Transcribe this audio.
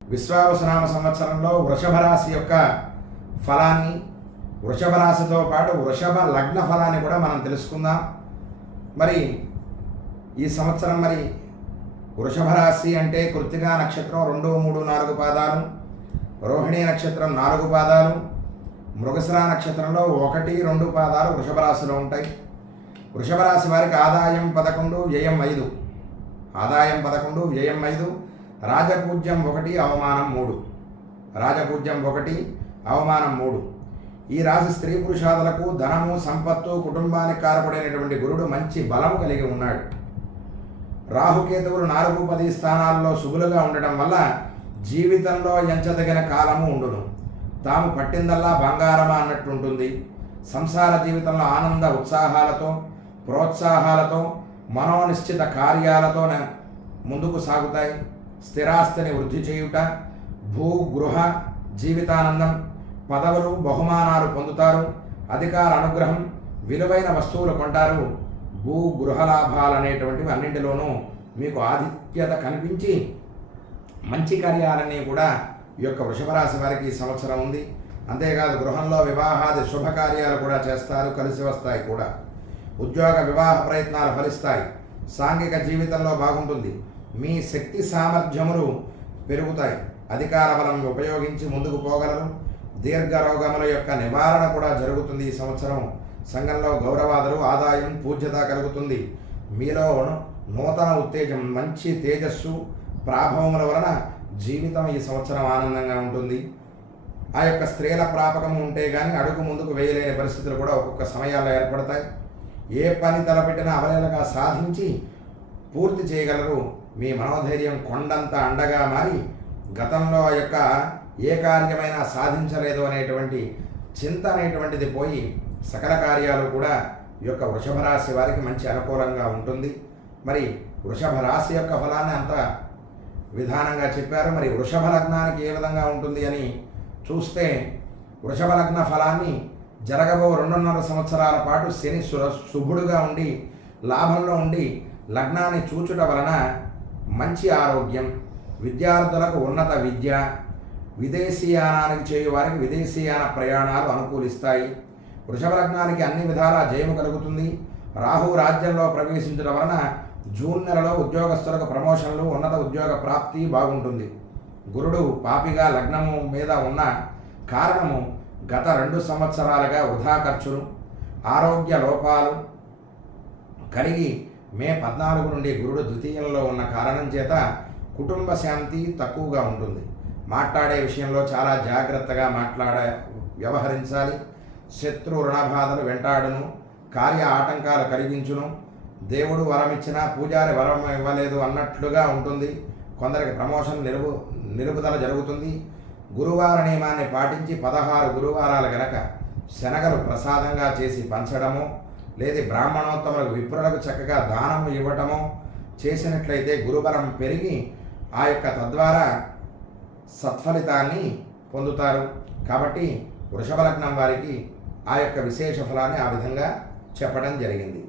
విశ్వావసునామ సంవత్సరంలో వృషభ రాశి యొక్క ఫలాన్ని, వృషభ రాశితో పాటు వృషభ లగ్న ఫలాన్ని కూడా మనం తెలుసుకుందాం. మరి ఈ సంవత్సరం వృషభ రాశి అంటే కృత్తికా నక్షత్రం 2, 3, 4 పాదాలు, రోహిణీ నక్షత్రం 4 పాదాలు, మృగశిర నక్షత్రంలో 1, 2 పాదాలు వృషభ రాశిలో ఉంటాయి. వృషభ రాశి వారికి ఆదాయం 11, వ్యయం 5. ఆదాయం 11, వ్యయం 5. రాజపూజ్యం 1, అవమానం 3. రాజపూజ్యం 1, అవమానం 3. ఈ రాశి స్త్రీ పురుషాదులకు ధనము, సంపత్తు, కుటుంబానికి కారకుడైనటువంటి గురుడు మంచి బలము కలిగి ఉన్నాడు. రాహుకేతువులు 4, 10 స్థానాల్లో శుభులుగా ఉండడం వల్ల జీవితంలో ఎంచదగిన కాలము ఉండును. తాము పట్టిందల్లా బంగారమా అన్నట్టుంటుంది. సంసార జీవితంలో ఆనంద ఉత్సాహాలతో, ప్రోత్సాహాలతో, మనోనిశ్చిత కార్యాలతో ముందుకు సాగుతాయి. స్థిరాస్తిని వృద్ధి చేయుట, భూగృహ జీవితానందం, పదవులు, బహుమానాలు పొందుతారు. అధికార అనుగ్రహం, విలువైన వస్తువులు కొంటారు. భూగృహ లాభాలు అనేటువంటివి అన్నింటిలోనూ మీకు ఆధిక్యత కనిపించి మంచి కార్యాలన్నీ కూడా ఈ యొక్క వృషభ రాశి వారికి ఈ సంవత్సరం ఉంది. అంతేకాదు గృహంలో వివాహాది శుభకార్యాలు కూడా చేస్తారు, కలిసి వస్తాయి కూడా. ఉద్యోగ వివాహ ప్రయత్నాలు ఫలిస్తాయి. సాంఘిక జీవితంలో బాగుంటుంది. మీ శక్తి సామర్థ్యములు పెరుగుతాయి. అధికార బలం ఉపయోగించి ముందుకు పోగలరు. దీర్ఘ రోగముల యొక్క నివారణ కూడా జరుగుతుంది ఈ సంవత్సరం. సంఘంలో గౌరవాదులు, ఆదాయం, పూజ్యత కలుగుతుంది. మీలో నూతన ఉత్తేజం, మంచి తేజస్సు, ప్రాభవముల వలన జీవితం ఈ సంవత్సరం ఆనందంగా ఉంటుంది. ఆ యొక్క స్త్రీల ప్రాపకం ఉంటే కానీ అడుగు ముందుకు వేయలేని పరిస్థితులు కూడా ఒక్కొక్క సమయాల్లో ఏర్పడతాయి. ఏ పని తలపెట్టినా అవలేలగా సాధించి పూర్తి చేయగలరు. మీ మనోధైర్యం కొండంత అండగా మారి గతంలో ఆ యొక్క ఏ కార్యమైనా సాధించలేదు అనేటువంటి చింత అనేటువంటిది పోయి సకల కార్యాలు కూడా ఈ యొక్క వృషభ రాశి వారికి మంచి అనుకూలంగా ఉంటుంది. మరి వృషభ రాశి యొక్క ఫలాన్ని అంత విధానంగా చెప్పారు. మరి వృషభ లగ్నానికి ఏ విధంగా ఉంటుంది అని చూస్తే, వృషభ లగ్న ఫలాన్ని జరగబో 2.5 సంవత్సరాల పాటు శని శుభుడుగా ఉండి లాభంలో ఉండి లగ్నాన్ని చూచుట వలన మంచి ఆరోగ్యం, విద్యార్థులకు ఉన్నత విద్య, విదేశీయానానికి చేయు వారికి విదేశీయాన ప్రయాణాలు అనుకూలిస్తాయి. వృషభ లగ్నానికి అన్ని విధాలా జయము కలుగుతుంది. రాహు రాజ్యంలో ప్రవేశించడం వలన జూన్ నెలలో ఉద్యోగస్తులకు ప్రమోషన్లు, ఉన్నత ఉద్యోగ ప్రాప్తి బాగుంటుంది. గురుడు పాపిగా లగ్నము మీద ఉన్న కారణము గత 2 సంవత్సరాలుగా వృధా ఖర్చులు, ఆరోగ్య లోపాలు కలిగి మే 14 నుండి గురుడు ద్వితీయంలో ఉన్న కారణం చేత కుటుంబ శాంతి తక్కువగా ఉంటుంది. మాట్లాడే విషయంలో చాలా జాగ్రత్తగా వ్యవహరించాలి. శత్రు రుణబాధలు వెంటాడును, కార్య ఆటంకాలు కలిగించును. దేవుడు వరం ఇచ్చినా పూజారి వరం ఇవ్వలేదు అన్నట్లుగా ఉంటుంది. కొందరికి ప్రమోషన్ నిలుపుదల జరుగుతుంది. గురువార నియమాన్ని పాటించి 16 గురువారాలు గనక శనగలు ప్రసాదంగా చేసి పంచడము, లేదా బ్రాహ్మణోత్తములకు విప్రులకు చక్కగా దానము ఇవ్వటము చేసినట్లయితే గురుబలం పెరిగి ఆ యొక్క తద్వారా సత్ఫలితాన్ని పొందుతారు. కాబట్టి వృషభ లగ్నం వారికి ఆ యొక్క విశేష ఫలాన్ని ఆ విధంగా చెప్పడం జరిగింది.